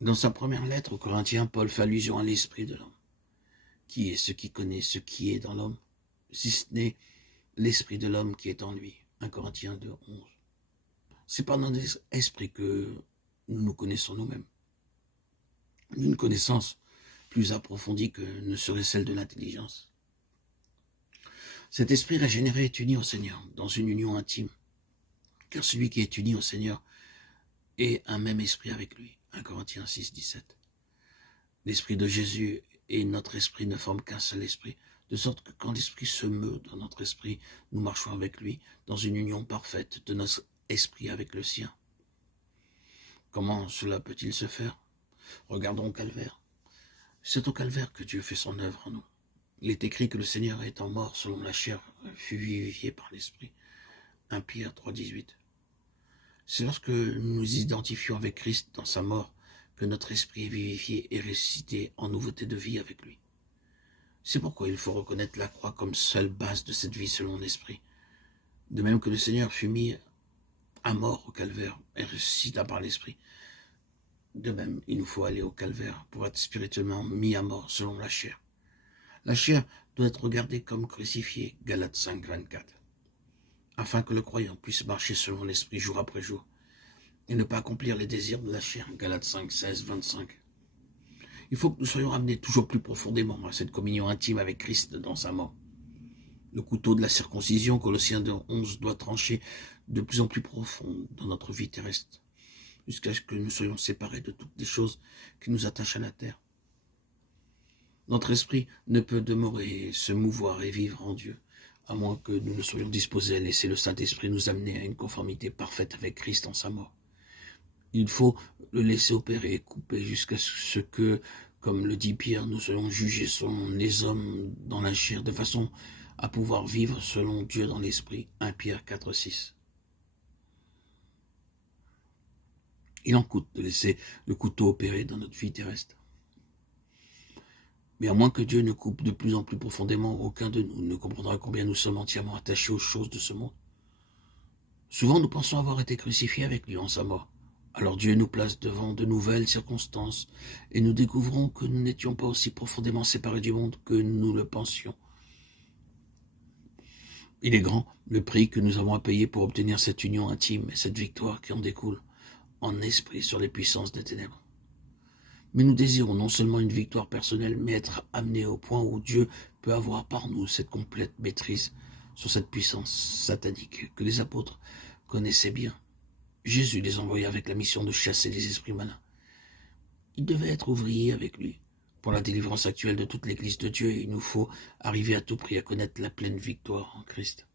Dans sa première lettre aux Corinthiens, Paul fait allusion à l'esprit de l'homme. Qui est ce qui connaît ce qui est dans l'homme, si ce n'est l'esprit de l'homme qui est en lui? 1 Corinthiens 2, 11. C'est par notre esprit que nous nous connaissons nous-mêmes. Une connaissance plus approfondie que ne serait celle de l'intelligence. Cet esprit régénéré est uni au Seigneur, dans une union intime. Car celui qui est uni au Seigneur est un même esprit avec lui. 1 Corinthiens 6, 17. L'esprit de Jésus et notre esprit ne forment qu'un seul esprit, de sorte que quand l'esprit se meut dans notre esprit, nous marchons avec lui dans une union parfaite de notre esprit avec le sien. Comment cela peut-il se faire? Regardons au calvaire. C'est au calvaire que Dieu fait son œuvre en nous. Il est écrit que le Seigneur étant mort selon la chair fut vivifié par l'esprit. 1 Pierre 3, 18. C'est lorsque nous nous identifions avec Christ dans sa mort que notre esprit est vivifié et ressuscité en nouveauté de vie avec lui. C'est pourquoi il faut reconnaître la croix comme seule base de cette vie selon l'esprit. De même que le Seigneur fut mis à mort au calvaire et ressuscita par l'esprit, de même il nous faut aller au calvaire pour être spirituellement mis à mort selon la chair. La chair doit être regardée comme crucifiée, Galates 5, 24, afin que le croyant puisse marcher selon l'esprit jour après jour et ne pas accomplir les désirs de la chair, Galates 5, 16, 25. Il faut que nous soyons amenés toujours plus profondément à cette communion intime avec Christ dans sa mort. Le couteau de la circoncision, Colossiens 2, 11, doit trancher de plus en plus profond dans notre vie terrestre, jusqu'à ce que nous soyons séparés de toutes les choses qui nous attachent à la terre. Notre esprit ne peut demeurer, se mouvoir et vivre en Dieu, à moins que nous ne soyons disposés à laisser le Saint-Esprit nous amener à une conformité parfaite avec Christ en sa mort. Il faut le laisser opérer et couper jusqu'à ce que, comme le dit Pierre, nous soyons jugés selon les hommes dans la chair, de façon à pouvoir vivre selon Dieu dans l'esprit. 1 Pierre 4, 6. Il en coûte de laisser le couteau opérer dans notre vie terrestre. Mais à moins que Dieu ne coupe de plus en plus profondément, aucun de nous ne comprendra combien nous sommes entièrement attachés aux choses de ce monde. Souvent nous pensons avoir été crucifiés avec lui en sa mort. Alors Dieu nous place devant de nouvelles circonstances et nous découvrons que nous n'étions pas aussi profondément séparés du monde que nous le pensions. Il est grand le prix que nous avons à payer pour obtenir cette union intime et cette victoire qui en découle en esprit sur les puissances des ténèbres. Mais nous désirons non seulement une victoire personnelle, mais être amenés au point où Dieu peut avoir par nous cette complète maîtrise sur cette puissance satanique que les apôtres connaissaient bien. Jésus les envoya avec la mission de chasser les esprits malins. Ils devaient être ouvriers avec lui. Pour la délivrance actuelle de toute l'Église de Dieu, il nous faut arriver à tout prix à connaître la pleine victoire en Christ.